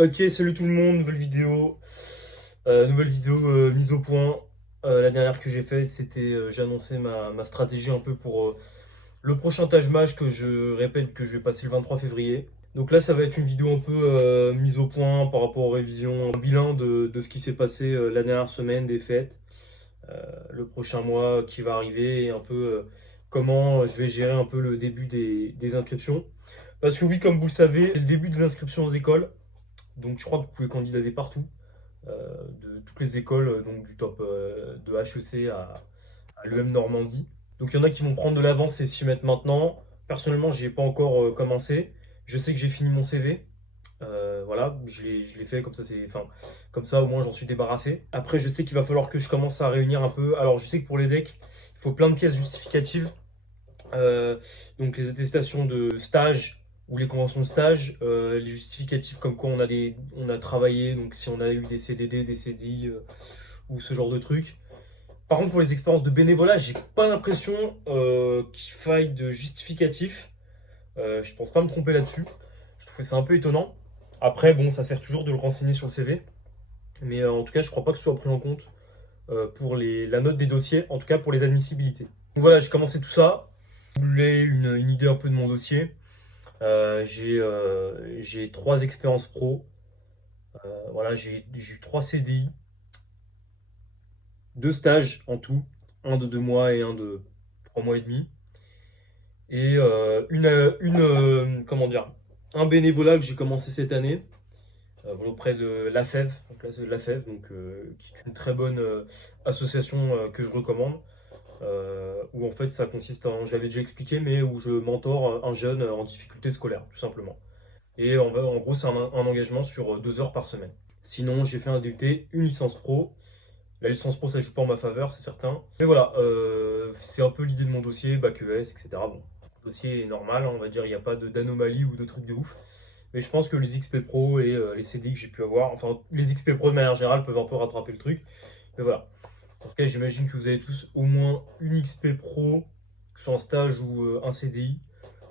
Ok, salut tout le monde, nouvelle vidéo. Mise au point. La dernière que j'ai faite, c'était j'ai annoncé ma stratégie un peu pour le prochain Taj Mahal que je répète que je vais passer le 23 février. Donc là, ça va être une vidéo un peu mise au point par rapport aux révisions, un bilan de ce qui s'est passé la dernière semaine, des fêtes, le prochain mois qui va arriver et un peu comment je vais gérer un peu le début des inscriptions. Parce que oui, comme vous le savez, c'est le début des inscriptions aux écoles. Donc je crois que vous pouvez candidater partout, de toutes les écoles, donc du top de HEC à l'EM Normandie. Donc il y en a qui vont prendre de l'avance et s'y mettre maintenant. Personnellement, j'y ai pas encore commencé. Je sais que j'ai fini mon CV. Voilà, je l'ai fait comme ça, enfin, comme ça au moins j'en suis débarrassé. Après, je sais qu'il va falloir que je commence à réunir un peu. Alors, je sais que pour les decks, il faut plein de pièces justificatives. Euh, donc les attestations de stage ou les conventions de stage, les justificatifs comme quoi on a travaillé, donc si on a eu des CDD, des CDI ou ce genre de trucs. Par contre, pour les expériences de bénévolat, j'ai pas l'impression qu'il faille de justificatifs. Je pense pas me tromper là-dessus. Je trouve que c'est un peu étonnant. Après, bon, ça sert toujours de le renseigner sur le CV. Mais en tout cas, je crois pas que ce soit pris en compte pour la note des dossiers, en tout cas pour les admissibilités. Donc voilà, j'ai commencé tout ça. Je voulais une idée un peu de mon dossier. J'ai 3 expériences pro. Voilà, j'ai eu 3 CDI, 2 stages en tout, un de 2 mois et un de 3 mois et demi. Et comment dire, un bénévolat que j'ai commencé cette année auprès de l'AFEV, donc là, c'est l'AFEV, donc, qui est une très bonne association que je recommande. Où en fait ça consiste en, j'avais déjà expliqué, mais où je mentor un jeune en difficulté scolaire, tout simplement. Et en gros, c'est un engagement sur 2 heures par semaine. Sinon, j'ai fait un DUT, une licence pro. La licence pro, ça joue pas en ma faveur, c'est certain. Mais voilà, c'est un peu l'idée de mon dossier, bac ES, etc. Bon, le dossier est normal, hein, on va dire, il n'y a pas d'anomalie ou de trucs de ouf. Mais je pense que les XP Pro et les CDI que j'ai pu avoir, enfin, les XP Pro de manière générale peuvent un peu rattraper le truc. Mais voilà. En tout cas, j'imagine que vous avez tous au moins une XP Pro, que ce soit un stage ou un CDI.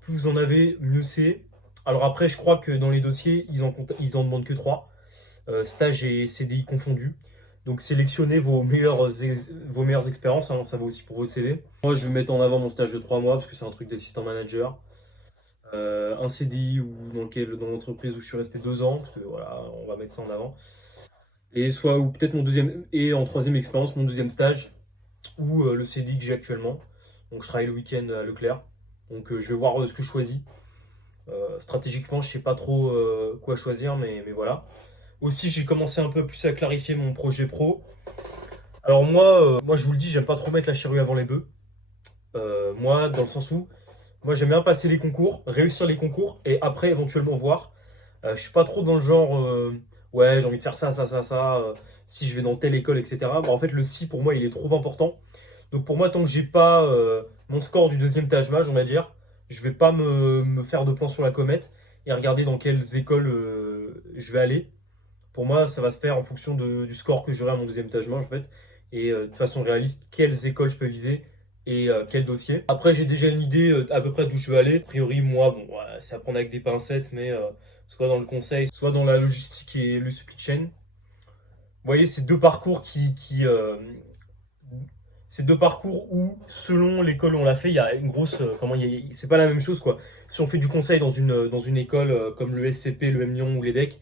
Plus vous en avez, mieux c'est. Alors après, je crois que dans les dossiers, ils en demandent que 3, stage et CDI confondus. Donc sélectionnez vos meilleures expériences, hein, ça va aussi pour votre CV. Moi, je vais mettre en avant mon stage de 3 mois parce que c'est un truc d'assistant manager. Un CDI dans l'entreprise où je suis resté 2 ans, parce que voilà, on va mettre ça en avant. Et soit, ou peut-être mon deuxième, et en troisième expérience, mon deuxième stage, ou le CDI que j'ai actuellement. Donc je travaille le week-end à Leclerc. Donc je vais voir ce que je choisis. Stratégiquement, je sais pas trop quoi choisir, mais voilà. Aussi, j'ai commencé un peu plus à clarifier mon projet pro. Alors moi je vous le dis, j'aime pas trop mettre la charrue avant les bœufs. Moi, dans le sens où, moi j'aime bien passer les concours, réussir les concours, et après éventuellement voir. Je suis pas trop dans le genre, ouais, j'ai envie de faire ça, ça, ça, ça, si je vais dans telle école, etc. Bah, en fait, le si pour moi, il est trop important. Donc pour moi, tant que j'ai pas mon score du deuxième Taj Mahal, on va dire, je vais pas me faire de plan sur la comète et regarder dans quelles écoles je vais aller. Pour moi, ça va se faire en fonction du score que j'aurai à mon deuxième Taj Mahal, en fait. Et de façon réaliste, quelles écoles je peux viser et quel dossier. Après, j'ai déjà une idée à peu près d'où je veux aller. A priori, moi, bon, ouais, c'est à prendre avec des pincettes, mais soit dans le conseil, soit dans la logistique et le supply chain. Vous voyez, ces deux parcours où, selon l'école où on l'a fait, il y a une grosse. C'est pas la même chose, quoi. Si on fait du conseil dans une école comme le SCP, le M Lyon ou l'EDEC,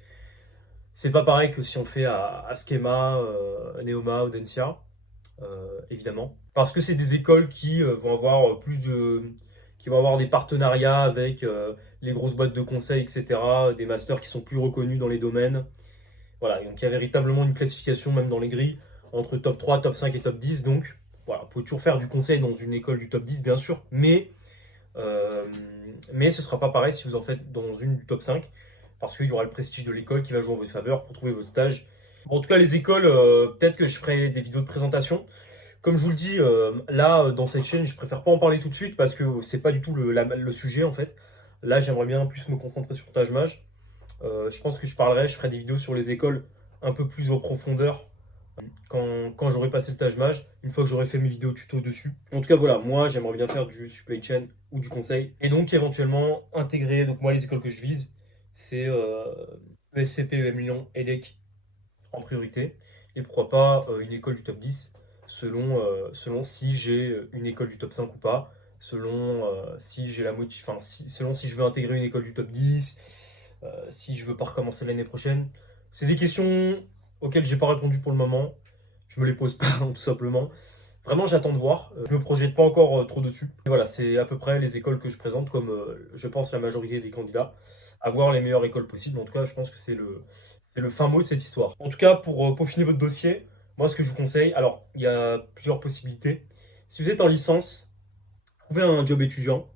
c'est pas pareil que si on fait à Schema, Neoma ou Densia, évidemment. Parce que c'est des écoles qui vont avoir qui vont avoir des partenariats avec les grosses boîtes de conseil, etc., des masters qui sont plus reconnus dans les domaines. Voilà, donc il y a véritablement une classification, même dans les grilles, entre top 3, top 5 et top 10. Donc, voilà, vous pouvez toujours faire du conseil dans une école du top 10, bien sûr, euh, mais ce sera pas pareil si vous en faites dans une du top 5, parce qu'il y aura le prestige de l'école qui va jouer en votre faveur pour trouver votre stage. Bon, en tout cas, les écoles, peut-être que je ferai des vidéos de présentation. Comme je vous le dis, là, dans cette chaîne, je préfère pas en parler tout de suite parce que c'est pas du tout le sujet en fait. Là, j'aimerais bien plus me concentrer sur Taj Mahal. Je pense que je ferai des vidéos sur les écoles un peu plus en profondeur quand j'aurai passé le Taj Mahal, une fois que j'aurai fait mes vidéos tuto dessus. En tout cas, voilà, moi j'aimerais bien faire du supply chain ou du conseil. Et donc éventuellement intégrer, donc moi les écoles que je vise, c'est ESCP, EM Lyon, EDEC en priorité. Et pourquoi pas une école du top 10 selon si j'ai une école du top 5 ou pas, selon si j'ai la enfin, selon si je veux intégrer une école du top 10, si je veux pas recommencer l'année prochaine. C'est des questions auxquelles j'ai pas répondu pour le moment. Je me les pose pas, tout simplement. Vraiment, j'attends de voir. Je me projette pas encore trop dessus. Et voilà, c'est à peu près les écoles que je présente, comme je pense la majorité des candidats. Avoir les meilleures écoles possibles. En tout cas, je pense que c'est le fin mot de cette histoire. En tout cas, pour peaufiner votre dossier, moi, ce que je vous conseille, alors, il y a plusieurs possibilités. Si vous êtes en licence, trouvez un job étudiant.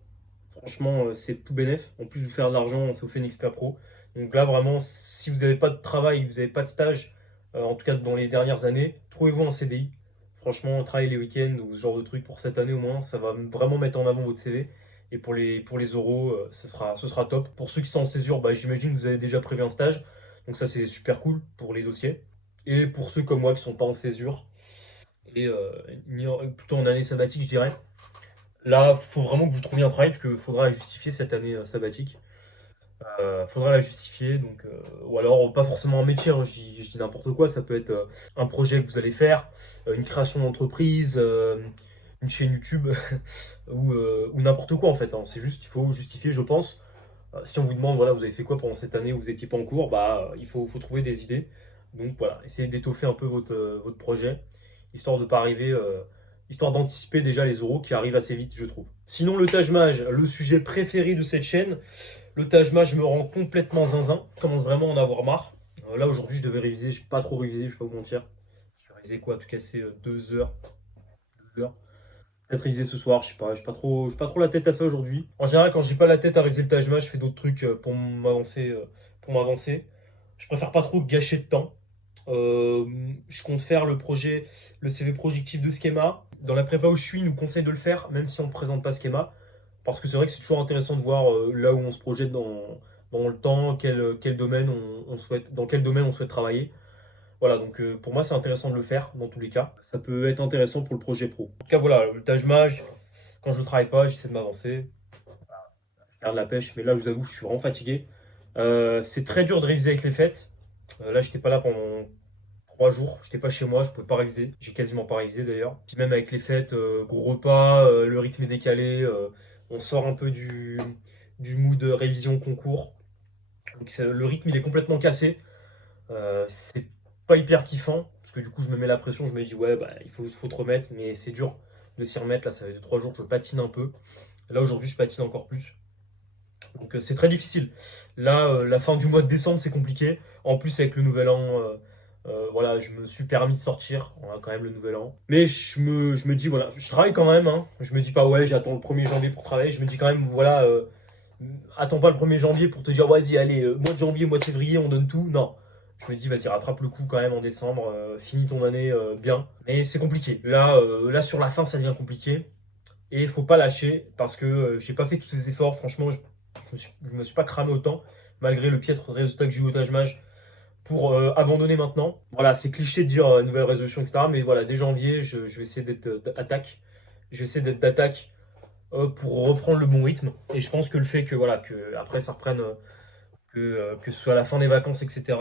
Franchement, c'est tout bénef. En plus, vous faire de l'argent, ça vous fait une expert pro. Donc là, vraiment, si vous n'avez pas de travail, vous n'avez pas de stage, en tout cas dans les dernières années, trouvez-vous un CDI. Franchement, travaillez les week-ends ou ce genre de truc pour cette année au moins, ça va vraiment mettre en avant votre CV. Et pour les euros, ce sera top. Pour ceux qui sont en césure, bah, j'imagine que vous avez déjà prévu un stage. Donc ça, c'est super cool pour les dossiers. Et pour ceux comme moi qui sont pas en césure, et plutôt en année sabbatique, je dirais. Là, faut vraiment que vous trouviez un travail, parce qu'il faudra la justifier cette année sabbatique. Faudra la justifier, donc, ou alors pas forcément un métier, hein, je dis n'importe quoi, ça peut être un projet que vous allez faire, une création d'entreprise, une chaîne YouTube, ou n'importe quoi en fait, hein. C'est juste qu'il faut justifier, je pense. Si on vous demande, voilà, vous avez fait quoi pendant cette année où vous n'étiez pas en cours, bah, il faut trouver des idées. Donc voilà, essayez d'étoffer un peu votre projet, histoire de pas arriver, histoire d'anticiper déjà les euros qui arrivent assez vite, je trouve. Sinon, le Taj Mahal, le sujet préféré de cette chaîne, le Taj Mahal, je me rends complètement zinzin, je commence vraiment à en avoir marre. Là, aujourd'hui, je devais réviser, je n'ai pas trop révisé, je vais pas vous mentir. Je vais réviser quoi, à tout casser 2 heures, 2 heures. Peut-être réviser ce soir, je sais pas, j'ai pas trop la tête à ça aujourd'hui. En général, quand j'ai pas la tête à réviser le Taj Mahal, je fais d'autres trucs pour m'avancer. Je préfère pas trop gâcher de temps. Je compte faire le projet, le CV projectif de Schema. Dans la prépa où je suis, ils nous conseille de le faire, même si on ne présente pas Schema. Parce que c'est vrai que c'est toujours intéressant de voir là où on se projette dans le temps, quel domaine dans quel domaine on souhaite travailler. Voilà, donc pour moi, c'est intéressant de le faire dans tous les cas. Ça peut être intéressant pour le projet pro. En tout cas, voilà, le Taj Mahal, quand je ne le travaille pas, j'essaie de m'avancer. Je garde la pêche, mais là, je vous avoue, je suis vraiment fatigué. C'est très dur de réviser avec les fêtes. Là, j'étais pas là pendant 3 jours, j'étais pas chez moi, je pouvais pas réviser. J'ai quasiment pas révisé d'ailleurs. Puis même avec les fêtes, gros repas, le rythme est décalé, on sort un peu du mood révision concours. Donc le rythme il est complètement cassé. C'est pas hyper kiffant, parce que du coup je me mets la pression, je me dis ouais bah il faut te remettre, mais c'est dur de s'y remettre. Là ça fait 2 3 jours que je patine un peu. Là aujourd'hui je patine encore plus. Donc c'est très difficile. Là, la fin du mois de décembre, c'est compliqué. En plus, avec le nouvel an, voilà, je me suis permis de sortir. On a quand même le nouvel an. Mais je me dis, voilà, je travaille quand même, hein. Je me dis pas, ouais, j'attends le 1er janvier pour travailler. Je me dis quand même, voilà, attends pas le 1er janvier pour te dire, vas-y, allez, mois de janvier, mois de février, on donne tout. Non. Je me dis, vas-y, rattrape le coup quand même en décembre. Finis ton année bien. Mais c'est compliqué. Là, sur la fin, ça devient compliqué. Et il faut pas lâcher parce que j'ai pas fait tous ces efforts. Franchement, je me suis pas cramé autant, malgré le piètre résultat que j'ai eu au Taj Mahal, pour abandonner maintenant. Voilà, c'est cliché de dire nouvelle résolution, etc. Mais voilà, dès janvier, je vais essayer d'être d'attaque. Je vais essayer d'être d'attaque pour reprendre le bon rythme. Et je pense que le fait que, voilà, que après ça reprenne, que ce soit à la fin des vacances, etc.,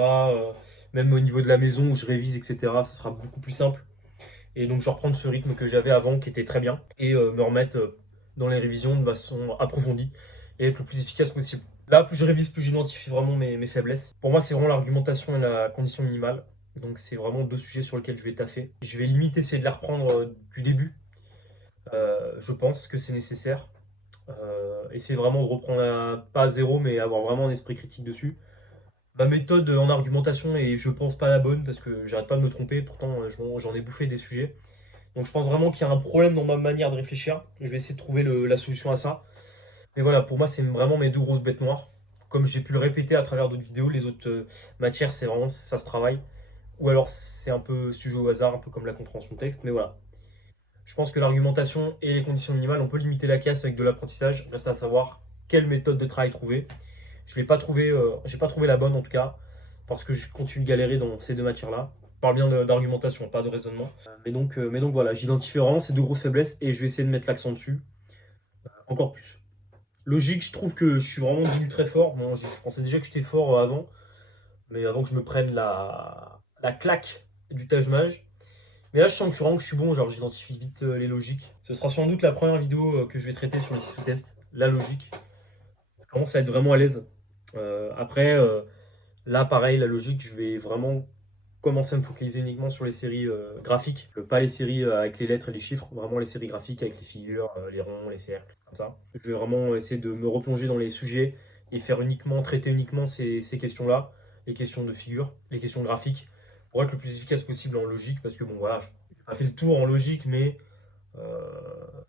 même au niveau de la maison où je révise, etc., ça sera beaucoup plus simple. Et donc je vais reprendre ce rythme que j'avais avant, qui était très bien, et me remettre dans les révisions de façon approfondie et être le plus efficace possible. Là, plus je révise, plus j'identifie vraiment mes faiblesses. Pour moi, c'est vraiment l'argumentation et la condition minimale. Donc c'est vraiment 2 sujets sur lesquels je vais taffer. Je vais limite essayer de les reprendre du début. Je pense que c'est nécessaire. Essayer vraiment de reprendre pas à zéro, mais avoir vraiment un esprit critique dessus. Ma méthode en argumentation est, je pense, pas la bonne parce que j'arrête pas de me tromper. Pourtant, j'en ai bouffé des sujets. Donc je pense vraiment qu'il y a un problème dans ma manière de réfléchir. Je vais essayer de trouver la solution à ça. Mais voilà, pour moi, c'est vraiment mes 2 grosses bêtes noires. Comme j'ai pu le répéter à travers d'autres vidéos, les autres matières, c'est vraiment ça se travaille. Ou alors c'est un peu sujet au hasard, un peu comme la compréhension de texte. Mais voilà. Je pense que l'argumentation et les conditions minimales, on peut limiter la casse avec de l'apprentissage. Reste à savoir quelle méthode de travail trouver. Je l'ai pas trouvé, j'ai pas trouvé la bonne en tout cas, parce que je continue de galérer dans ces 2 matières-là. Je parle bien d'argumentation, pas de raisonnement. Mais donc voilà, j'identifie vraiment ces 2 grosses faiblesses et je vais essayer de mettre l'accent dessus encore plus. Logique, je trouve que je suis vraiment devenu très fort. Bon, je pensais déjà que j'étais fort avant, mais avant que je me prenne la claque du Taj Mahal. Mais là, je sens que je suis bon, genre j'identifie vite les logiques. Ce sera sans doute la première vidéo que je vais traiter sur les sous-tests, la logique. Je commence à être vraiment à l'aise. Après, là, pareil, la logique, je vais vraiment commencer à me focaliser uniquement sur les séries graphiques, pas les séries avec les lettres et les chiffres, vraiment les séries graphiques avec les figures, les ronds, les cercles, comme ça. Je vais vraiment essayer de me replonger dans les sujets et traiter uniquement ces questions-là, les questions de figures, les questions graphiques, pour être le plus efficace possible en logique, parce que bon, voilà, j'ai pas fait le tour en logique, mais euh,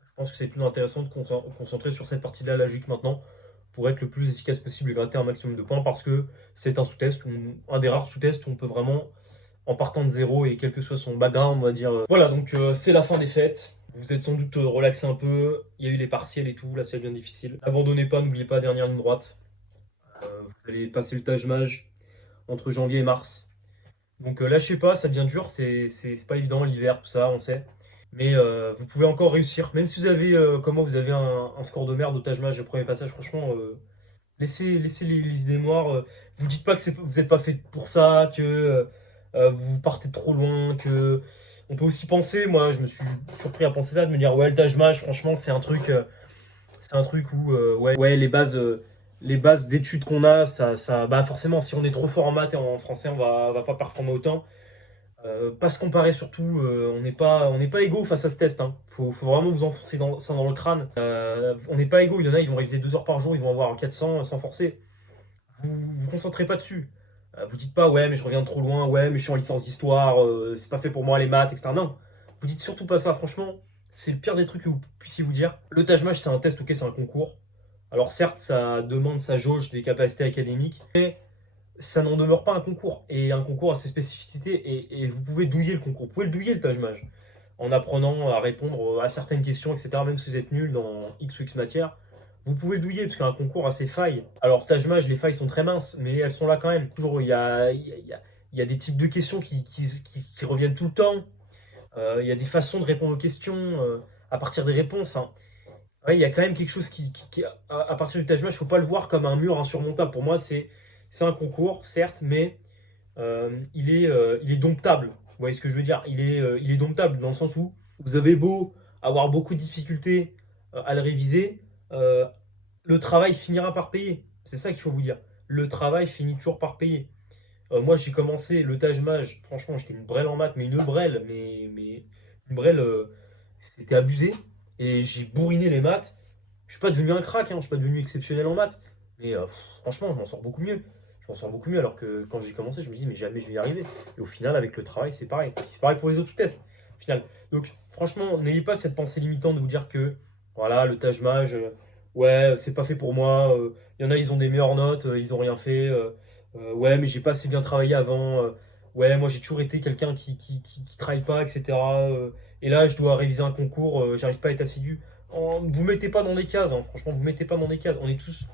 je pense que c'est plus intéressant de concentrer sur cette partie-là, la logique maintenant, pour être le plus efficace possible et gratter un maximum de points, parce que c'est un sous-test, un des rares sous-tests où on peut vraiment en partant de zéro et quel que soit son background, on va dire. Voilà, donc c'est la fin des fêtes. Vous êtes sans doute relaxé un peu. Il y a eu les partiels et tout, là ça devient difficile. Abandonnez pas, n'oubliez pas, dernière ligne droite. Vous allez passer le Taj Mahal entre janvier et mars. Donc lâchez pas, ça devient dur, c'est pas évident l'hiver, tout ça, on sait. Mais vous pouvez encore réussir. Même si vous avez, comme moi, vous avez un score de merde au Taj Mahal, le premier passage, franchement, laissez les idées noires. Vous dites pas que vous n'êtes pas fait pour ça, que vous partez de trop loin, que on peut aussi penser. Moi, je me suis surpris à penser ça, de me dire ouais, le Taj Mahal, franchement, c'est un truc où ouais, les bases d'études qu'on a, bah forcément, si on est trop fort en maths et en français, on va pas performer autant. Pas se comparer surtout, on n'est pas égaux face à ce test. Hein. Faut vraiment vous enfoncer ça dans le crâne. On n'est pas égaux, il y en a, ils vont réviser 2 heures par jour, ils vont avoir un 400 sans forcer. Vous concentrez pas dessus. Vous dites pas ouais mais je reviens de trop loin, ouais mais je suis en licence d'histoire, c'est pas fait pour moi les maths, etc. Non, vous dites surtout pas ça, franchement, c'est le pire des trucs que vous puissiez vous dire. Le Taj Mahal c'est un test, ok c'est un concours. Alors certes ça demande sa jauge des capacités académiques, mais ça n'en demeure pas un concours. Et un concours a ses spécificités et vous pouvez douiller le concours. Vous pouvez le douiller le Taj Mahal en apprenant à répondre à certaines questions, etc. Même si vous êtes nul dans X ou X matière, vous pouvez le douiller parce qu'un concours a ses failles. Alors Taj Mahal, les failles sont très minces, mais elles sont là quand même. Toujours, il y a des types de questions qui reviennent tout le temps. Il y a des façons de répondre aux questions à partir des réponses. Enfin, ouais, il y a quand même quelque chose à partir du Taj Mahal, il ne faut pas le voir comme un mur insurmontable. Pour moi, c'est un concours, certes, mais il est domptable. Vous voyez ce que je veux dire? Il est domptable dans le sens où vous avez beau avoir beaucoup de difficultés à le réviser, euh, le travail finira par payer. C'est ça qu'il faut vous dire. Le travail finit toujours par payer. Moi, j'ai commencé le Taj Mahal, franchement, j'étais une brêle en maths, mais une brêle, mais une brêle, c'était abusé. Et j'ai bourriné les maths. Je suis pas devenu un crack, hein, je suis pas devenu exceptionnel en maths. Mais franchement, je m'en sors beaucoup mieux. Je m'en sors beaucoup mieux alors que quand j'ai commencé, je me dis mais jamais je vais y arriver. Et au final, avec le travail, c'est pareil. Puis c'est pareil pour les autres tests. Au final. Donc franchement, n'ayez pas cette pensée limitante de vous dire que voilà, le Taj Mahal, ouais, c'est pas fait pour moi. Il y en a, ils ont des meilleures notes, ils ont rien fait. Ouais, mais j'ai pas assez bien travaillé avant. Ouais, moi j'ai toujours été quelqu'un qui travaille pas, etc. Et là, je dois réviser un concours, j'arrive pas à être assidu. Vous mettez pas dans des cases, hein, franchement, vous mettez pas dans des cases. On est tous.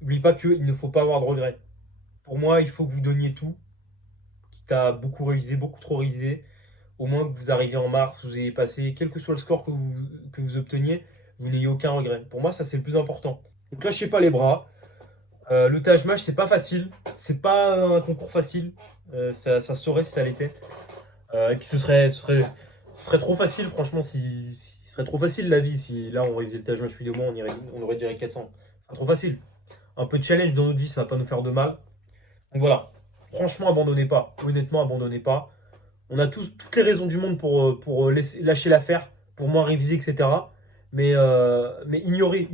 N'oubliez pas qu'il ne faut pas avoir de regrets. Pour moi, il faut que vous donniez tout, quitte à beaucoup réviser, beaucoup trop réviser. Au moins que vous arriviez en mars, vous ayez passé, quel que soit le score que vous obteniez, vous n'ayez aucun regret. Pour moi, ça c'est le plus important. Donc lâchez pas les bras. Le Taj Mahal, c'est pas facile. C'est pas un concours facile. Ça se saurait si ça l'était. Et puis ce serait trop facile, franchement, ce serait trop facile la vie si là on révisait le Taj Mahal depuis 2 mois, on aurait direct 400. Ce serait trop facile. Un peu de challenge dans notre vie, ça va pas nous faire de mal. Donc voilà, franchement, abandonnez pas. Honnêtement, abandonnez pas. On a toutes les raisons du monde pour lâcher l'affaire, pour moins réviser, etc. Mais ignorez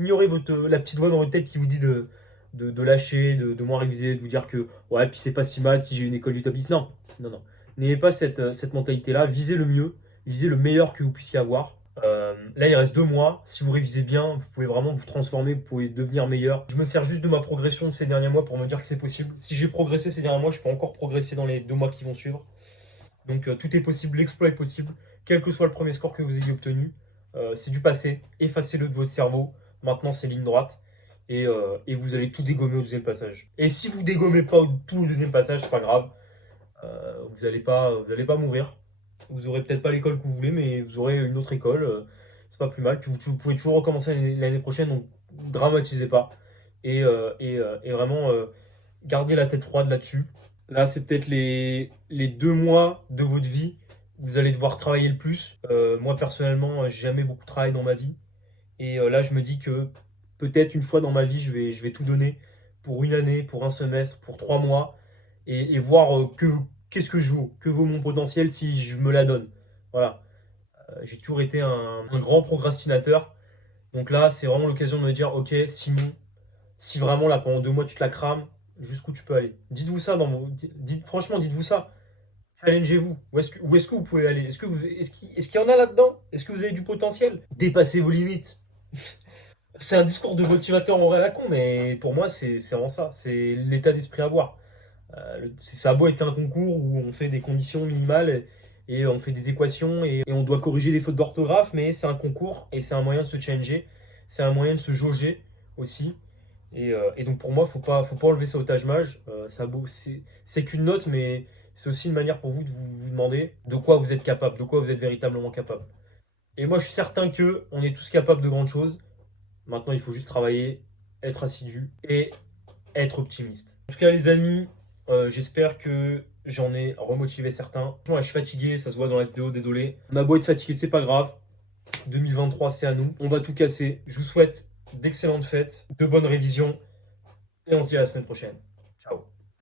la petite voix dans votre tête qui vous dit de lâcher, de moins réviser, de vous dire que ouais, puis c'est pas si mal si j'ai une école du top 10. Non, non, non. N'ayez pas cette mentalité-là. Visez le mieux, visez le meilleur que vous puissiez avoir. Là, il reste 2 mois. Si vous révisez bien, vous pouvez vraiment vous transformer, vous pouvez devenir meilleur. Je me sers juste de ma progression de ces derniers mois pour me dire que c'est possible. Si j'ai progressé ces derniers mois, je peux encore progresser dans les 2 mois qui vont suivre. Donc tout est possible, l'exploit est possible, quel que soit le premier score que vous ayez obtenu. C'est du passé, effacez-le de votre cerveau. Maintenant, c'est ligne droite. Et vous allez tout dégommer au deuxième passage. Et si vous dégommez pas tout au deuxième passage, c'est pas grave. Vous allez pas mourir. Vous aurez peut-être pas l'école que vous voulez, mais vous aurez une autre école. C'est pas plus mal. Puis vous pouvez toujours recommencer l'année prochaine, donc dramatisez pas. Et vraiment, gardez la tête froide là-dessus. Là, c'est peut-être les 2 mois de votre vie où vous allez devoir travailler le plus. Moi, personnellement, j'ai jamais beaucoup travaillé dans ma vie. Et là, je me dis que peut-être une fois dans ma vie, je vais tout donner pour une année, pour un semestre, pour 3 mois, et voir qu'est-ce que je vaux, que vaut mon potentiel si je me la donne. Voilà. J'ai toujours été un grand procrastinateur. Donc là, c'est vraiment l'occasion de me dire, ok, Simon, si vraiment là, pendant 2 mois, tu te la crames, jusqu'où tu peux aller. Dites-vous ça franchement, dites-vous ça. Challengez-vous. Où est-ce que vous pouvez aller? Est-ce qu'il y en a là-dedans? Est-ce que vous avez du potentiel? Dépassez vos limites. C'est un discours de motivateur en vrai à la con, mais pour moi, c'est vraiment ça. C'est l'état d'esprit à avoir. Ça a beau être un concours où on fait des conditions minimales et on fait des équations et on doit corriger des fautes d'orthographe, mais c'est un concours et c'est un moyen de se challenger, c'est un moyen de se jauger aussi. Et donc pour moi, faut pas enlever ça au Taj-Maj. C'est qu'une note, mais c'est aussi une manière pour vous de vous demander de quoi vous êtes capable, de quoi vous êtes véritablement capable. Et moi, je suis certain que on est tous capables de grandes choses. Maintenant, il faut juste travailler, être assidu et être optimiste. En tout cas, les amis, j'espère que j'en ai remotivé certains. Moi, je suis fatigué, ça se voit dans la vidéo, désolé. On a beau être fatigué, c'est pas grave. 2023, c'est à nous. On va tout casser. Je vous souhaite d'excellentes fêtes, de bonnes révisions, et on se dit à la semaine prochaine. Ciao.